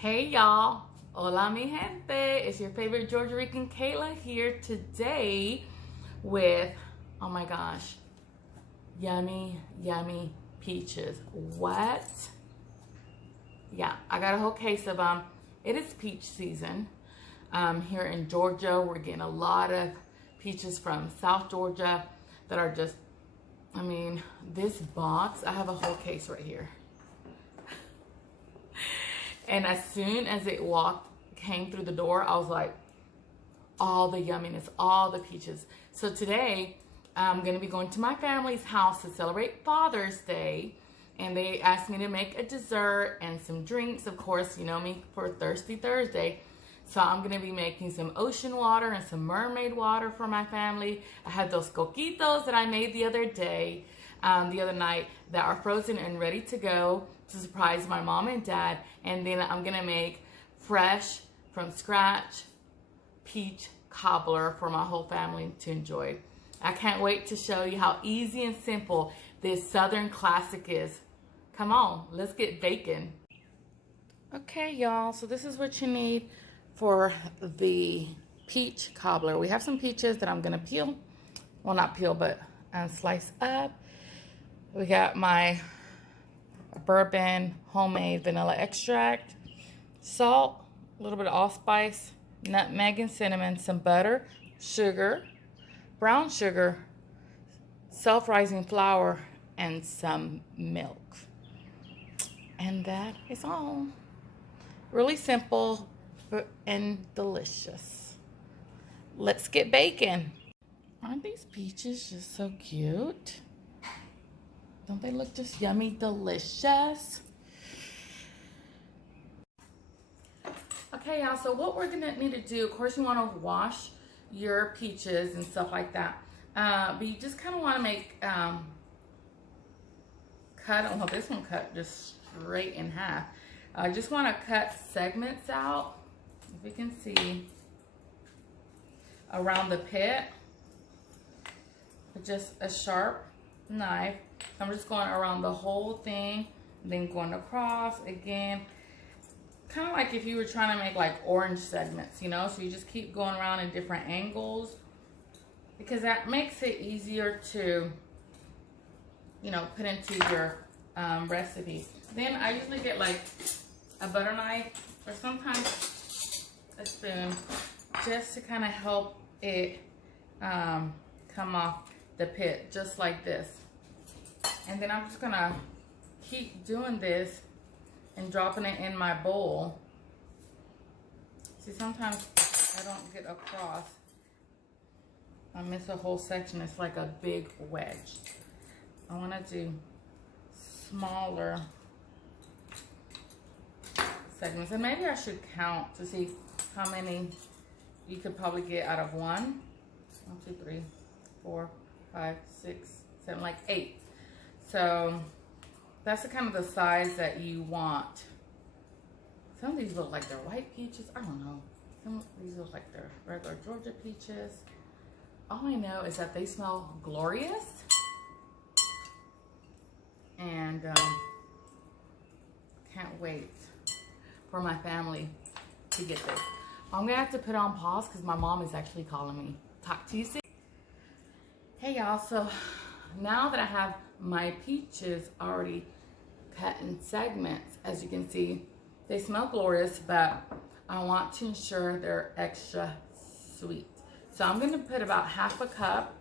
Hey y'all, hola mi gente, it's your favorite Georgia Rican Kayla here today with, oh my gosh, yummy peaches. What? Yeah, I got a whole case of them. It is peach season here in Georgia. We're getting a lot of peaches from South Georgia that are just, I mean, this box, I have a whole case right here. And as soon as it came through the door, I was like, all the yumminess, all the peaches. So today, I'm gonna be going to my family's house to celebrate Father's Day. And they asked me to make a dessert and some drinks. Of course, you know me for Thirsty Thursday. So I'm gonna be making some ocean water and some mermaid water for my family. I had those coquitos that I made the other night that are frozen and ready to go to surprise my mom and dad. And then I'm gonna make fresh from scratch peach cobbler for my whole family to enjoy. I can't wait to show you how easy and simple this Southern classic is. Come on, let's get baking. Okay, y'all, so this is what you need for the peach cobbler. We have some peaches that I'm gonna peel. Well, not peel, but slice up. We got my bourbon homemade vanilla extract, salt, a little bit of allspice, nutmeg and cinnamon, some butter, sugar, brown sugar, self-rising flour, and some milk. And that is all. Really simple and delicious. Let's get baking. Aren't these peaches just so cute? Don't they look just yummy delicious? Okay, y'all, so what we're gonna need to do, of course you wanna wash your peaches and stuff like that. But you just kinda wanna make, this one cut just straight in half. I just wanna cut segments out, if you can see, around the pit with just a sharp knife. I'm just going around the whole thing, then going across again. Kind of like if you were trying to make like orange segments, you know? So you just keep going around in different angles because that makes it easier to, you know, put into your recipe. Then I usually get like a butter knife or sometimes a spoon just to kind of help it come off the pit, just like this. And then I'm just gonna keep doing this and dropping it in my bowl. See, sometimes I don't get across. I miss a whole section. It's like a big wedge. I wanna do smaller segments. And maybe I should count to see how many you could probably get out of one. 1, 2, 3, 4, 5, 6, 7, like 8. So that's the kind of the size that you want. Some of these look like they're white peaches. I don't know. Some of these look like they're regular Georgia peaches. All I know is that they smell glorious. And can't wait for my family to get this. I'm gonna have to put on pause because my mom is actually calling me. Talk to you soon. Hey y'all, so now that I have my peaches already cut in segments, as you can see, they smell glorious, but I want to ensure they're extra sweet. So I'm gonna put about half a cup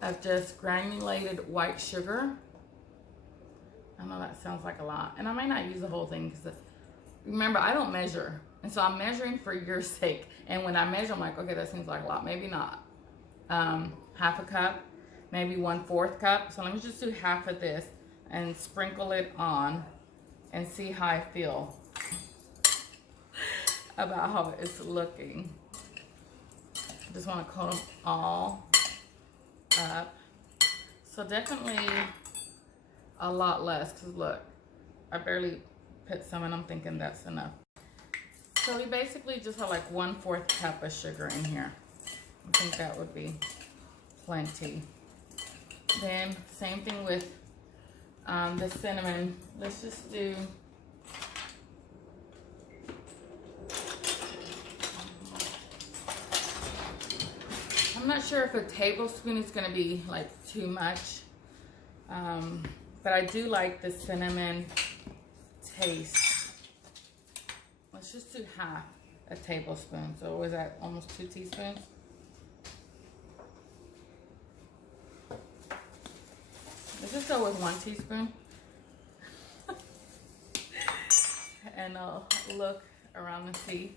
of just granulated white sugar. I know that sounds like a lot, and I might not use the whole thing because remember, I don't measure. And so I'm measuring for your sake. And when I measure, I'm like, okay, that seems like a lot, maybe not. Half a cup, maybe 1/4 cup. So let me just do half of this and sprinkle it on and see how I feel about how it's looking. I just want to coat them all up. So definitely a lot less, because look, I barely put some and I'm thinking that's enough. So we basically just have like 1/4 cup of sugar in here. I think that would be plenty. Then same thing with the cinnamon. Let's just do I'm not sure if a tablespoon is going to be like too much, but I do like the cinnamon taste. Let's just do half a tablespoon. So was that almost 2 teaspoons? Let's just go with 1 teaspoon. And I'll look around and see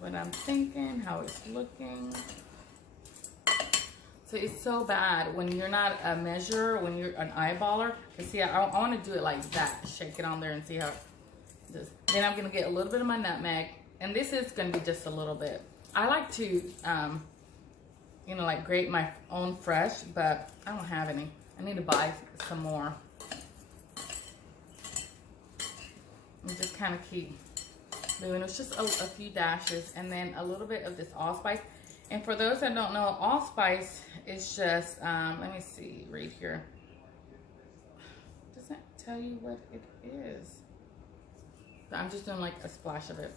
what I'm thinking, how it's looking. So it's so bad when you're not a measurer, when you're an eyeballer. Cause see, I want to do it like that. Shake it on there and see how it does. Then I'm gonna get a little bit of my nutmeg, and this is gonna be just a little bit. I like to, you know, like grate my own fresh, but I don't have any. I need to buy some more. And just kind of keep doing. It's just a few dashes, and then a little bit of this allspice. And for those that don't know, allspice is just, let me see, right here. Doesn't tell you what it is. But I'm just doing like a splash of it.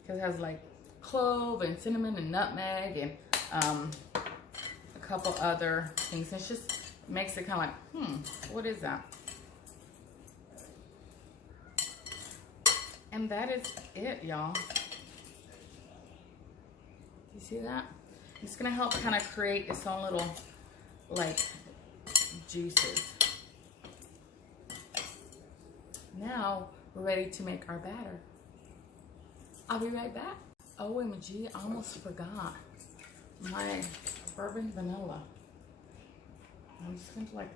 Because it has like clove and cinnamon and nutmeg and a couple other things. It just makes it kind of like, what is that? And that is it, y'all. You see that? It's gonna help kind of create its own little like juices. Now we're ready to make our batter. I'll be right back. OMG, I almost forgot my bourbon vanilla. I'm just gonna like,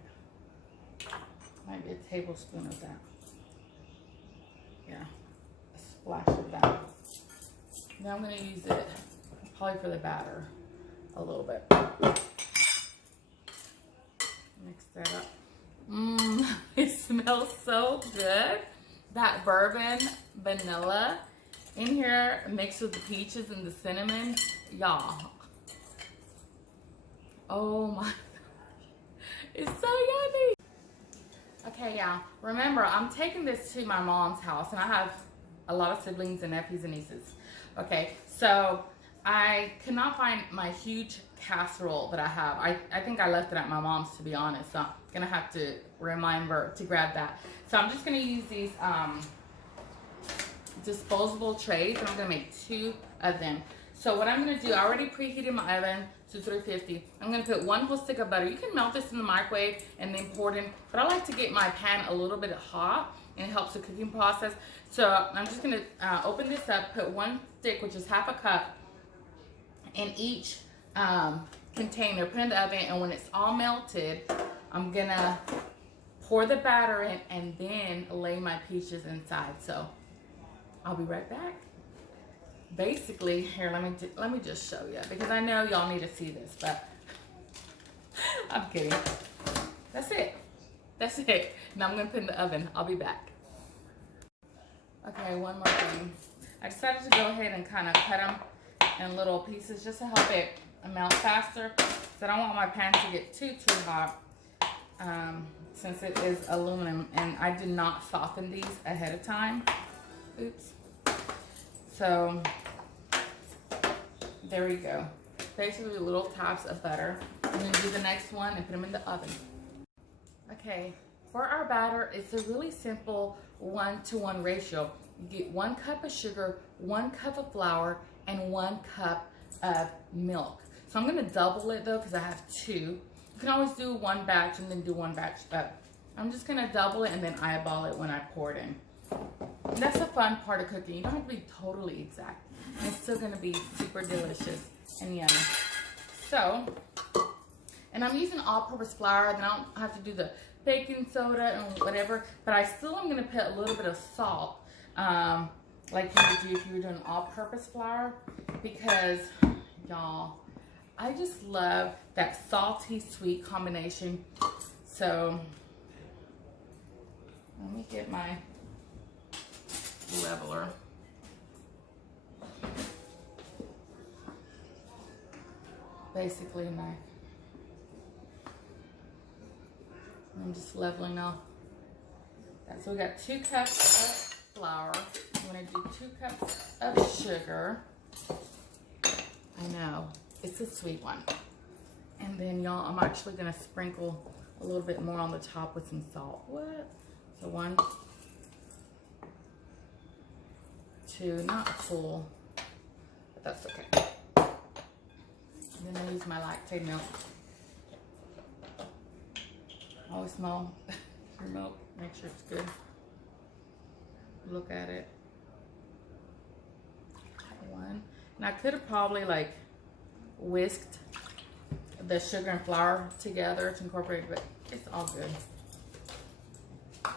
might be a tablespoon of that. Yeah, a splash of that. Now I'm gonna use it probably for the batter a little bit. Mix that up. It smells so good. That bourbon vanilla in here mixed with the peaches and the cinnamon. Y'all. Oh my gosh. It's so yummy. Okay, y'all. Remember, I'm taking this to my mom's house, and I have a lot of siblings and nephews and nieces. Okay, so I could not find my huge casserole that I have. I think I left it at my mom's, to be honest. So I'm gonna have to remind her to grab that. So I'm just gonna use these disposable trays, and I'm gonna make 2 of them. So what I'm gonna do, I already preheated my oven to 350. I'm gonna put 1 whole stick of butter. You can melt this in the microwave and then pour it in, but I like to get my pan a little bit hot, and it helps the cooking process. So I'm just gonna open this up, put 1 stick, which is half a cup, in each container, put in the oven, and when it's all melted, I'm gonna pour the batter in and then lay my peaches inside. So I'll be right back. Basically, here, let me just show you, because I know y'all need to see this, but I'm kidding. That's it. That's it. Now I'm gonna put in the oven. I'll be back. Okay, one more thing. I decided to go ahead and kind of cut them in little pieces just to help it melt faster. So I don't want my pan to get too hot, since it is aluminum, and I did not soften these ahead of time. Oops. So there we go. Basically little taps of butter. I'm gonna do the next one and put them in the oven. Okay, for our batter, it's a really simple 1-to-1 ratio. You get 1 cup of sugar, 1 cup of flour, and 1 cup of milk. So I'm gonna double it though, because I have 2. You can always do 1 batch and then do 1 batch, but I'm just gonna double it and then eyeball it when I pour it in. And that's the fun part of cooking. You don't have to be totally exact. It's still gonna be super delicious and yummy. So, and I'm using all-purpose flour, then I don't have to do the baking soda and whatever, but I still am gonna put a little bit of salt, like you would do if you were doing all-purpose flour, because y'all, I just love that salty sweet combination. So let me get my leveler. Basically a knife. I'm just leveling off that. So we got 2 cups of flour. I'm gonna do 2 cups of sugar. I know. It's a sweet one. And then, y'all, I'm actually going to sprinkle a little bit more on the top with some salt. What? So 1, 2, not full, but that's okay. And then I use my lactate milk. Always smell your milk. Make sure it's good. Look at it. 1. And I could have probably like whisked the sugar and flour together to incorporate, but it's all good. Let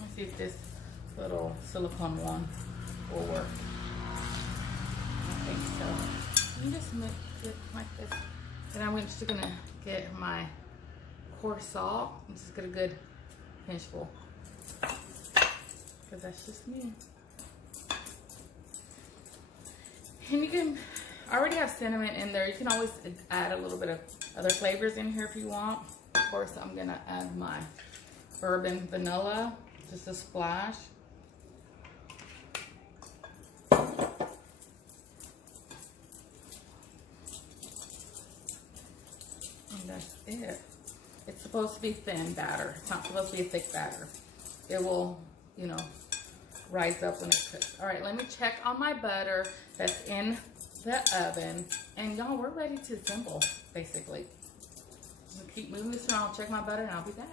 me see if this little silicone one will work. I think so. You just mix it like this. And I'm just gonna get my coarse salt and just get a good pinchful, because that's just me. And you can, I already have cinnamon in there. You can always add a little bit of other flavors in here if you want. Of course, I'm gonna add my bourbon vanilla, just a splash. And that's it. It's supposed to be thin batter. It's not supposed to be a thick batter. It will, you know, rise up when it cooks. All right, let me check on my butter that's in the oven. And y'all, we're ready to assemble, basically. I'm gonna keep moving this around, check my butter, and I'll be back.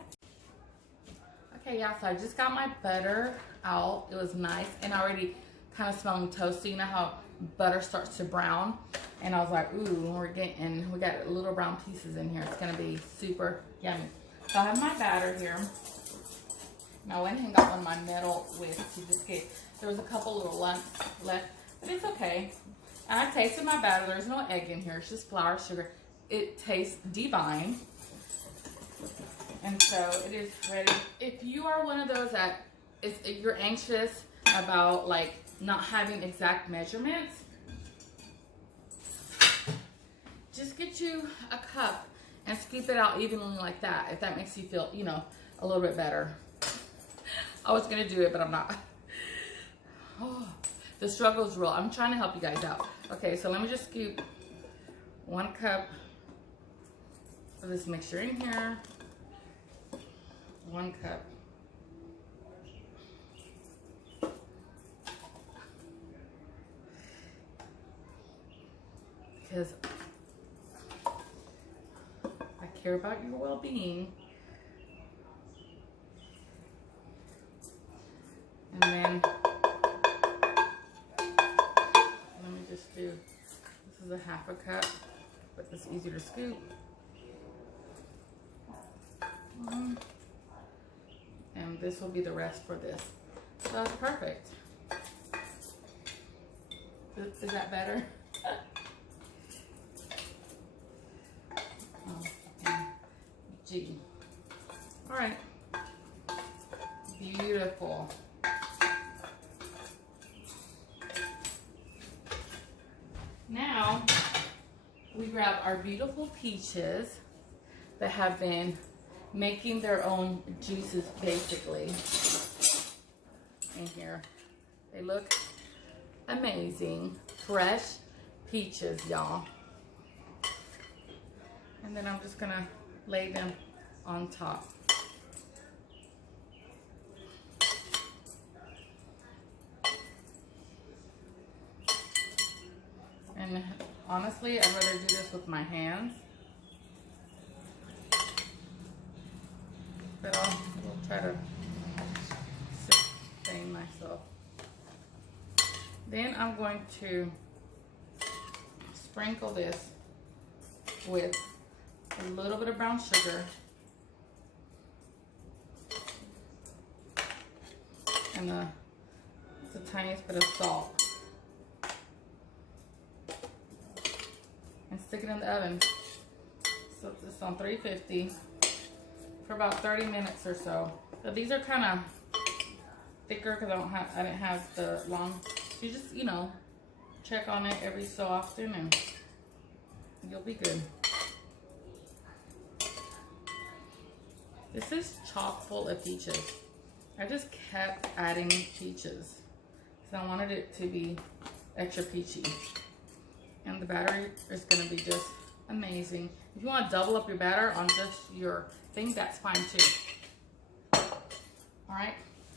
Okay, yeah, so I just got my butter out. It was nice and already kind of smelling toasty. You know how butter starts to brown? And I was like, ooh, we got little brown pieces in here. It's gonna be super yummy. So I have my batter here. And I went and got one of my metal whisks to just get, there was a couple little lumps left, but it's okay. And I tasted my batter. There's no egg in here. It's just flour, sugar. It tastes divine. And so it is ready. If you are one of those that if you're anxious about like not having exact measurements, just get you a cup and scoop it out evenly like that, if that makes you feel, you know, a little bit better. I was gonna do it, but I'm not. Oh, the struggle is real. I'm trying to help you guys out. Okay, so let me just scoop 1 cup of this mixture in here. 1 cup. Because I care about your well-being. And then let me just do, this is a 1/2 cup, but it's easier to scoop. And this will be the rest for this. So that's perfect. Is that better? G. All right. Beautiful. Now we grab our beautiful peaches that have been making their own juices basically in here. They look amazing. Fresh peaches, y'all. And then I'm just gonna lay them on top. And honestly, I'd rather do this with my hands. But I'll try to sustain myself. Then I'm going to sprinkle this with a little bit of brown sugar and the tiniest bit of salt, and stick it in the oven. So it's on 350 for about 30 minutes or so. So these are kind of thicker because I didn't have the long. You just, you know, check on it every so often and you'll be good. This is chock full of peaches. I just kept adding peaches because I wanted it to be extra peachy. And the batter is going to be just amazing. If you want to double up your batter on just your thing, that's fine too. All right,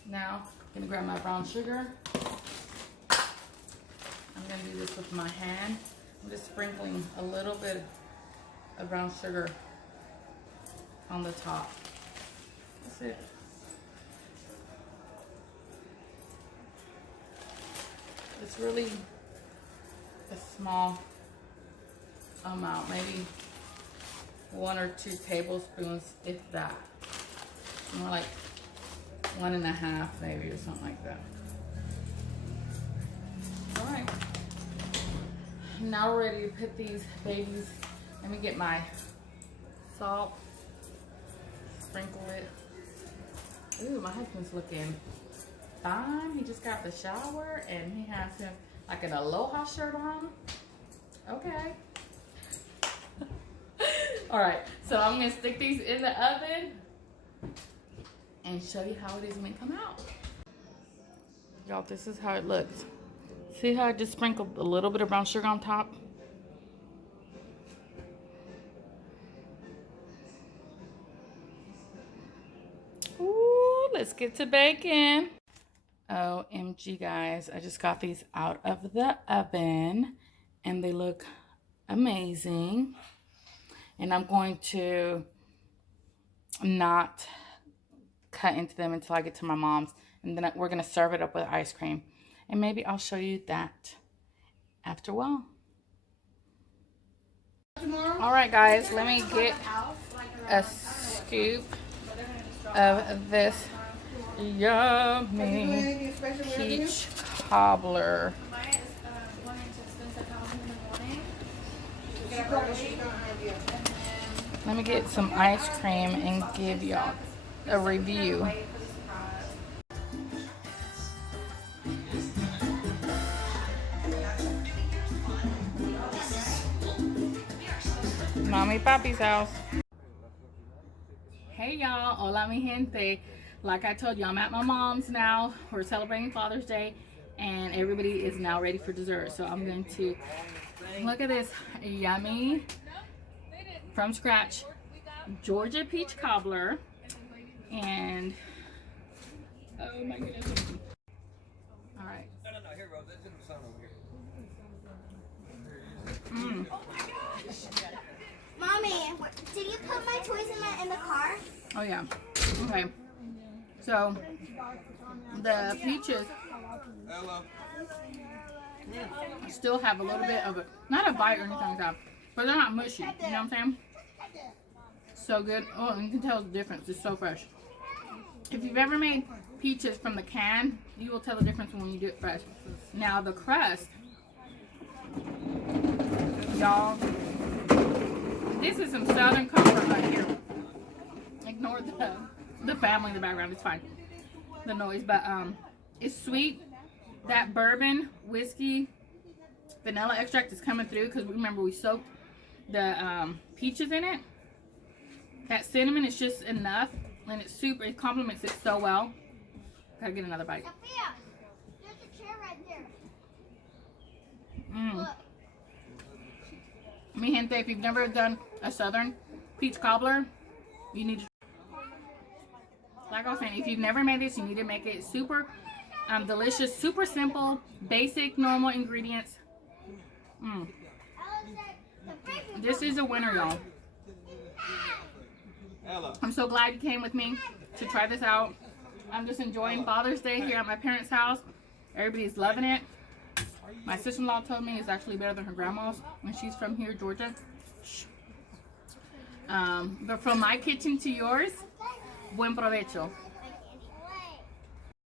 now I'm going to grab my brown sugar. I'm going to do this with my hand. I'm just sprinkling a little bit of brown sugar on the top. That's it. It's really a small amount, maybe 1 or 2 tablespoons, if that. More like 1.5 maybe, or something like that. All right. Now we're ready to put these babies. Let me get my salt, sprinkle it. Ooh, my husband's looking fine. He just got the shower and he has him like an aloha shirt on. Okay. All right, so I'm gonna stick these in the oven and show you how it is when they come out. Y'all, this is how it looks. See how I just sprinkled a little bit of brown sugar on top? Ooh, let's get to baking. OMG, guys, I just got these out of the oven and they look amazing. And I'm going to not cut into them until I get to my mom's. And then we're going to serve it up with ice cream. And maybe I'll show you that after a while. All right, guys, let me get a scoop of this yummy peach cobbler. Let me get some ice cream and give y'all a review. Mommy Papi's house. Hey y'all, hola mi gente. Like I told you, I'm at my mom's now. We're celebrating Father's Day and everybody is now ready for dessert. So I'm going to look at this yummy, from scratch, Georgia peach cobbler. And oh my goodness. All right. Mm. Mommy, did you put my toys in the car? Oh yeah. Okay. So the peaches still have a little bit of a, not a bite or anything like that, but they're not mushy. You know what I'm saying? So good. Oh, and you can tell the difference. It's so fresh. If you've ever made peaches from the can, you will tell the difference when you do it fresh. Now the crust, y'all, this is some Southern comfort right here. Ignore the family in the background. It's fine, the noise, but it's sweet. That bourbon whiskey vanilla extract is coming through because remember we soaked the peaches in it. That cinnamon is just enough, and it's super. It complements it so well. Gotta get another bite. Sophia, there's a chair right there. Mm. Look. Mi gente, if you've never done a Southern peach cobbler, you need to. Like I was saying, if you've never made this, you need to make it. Super delicious, super simple, basic, normal ingredients. Mm. This is a winner, y'all. I'm so glad you came with me to try this out. I'm just enjoying Father's Day here at my parents' house. Everybody's loving it. My sister-in-law told me it's actually better than her grandma's, and she's from here, Georgia. But from my kitchen to yours, buen provecho.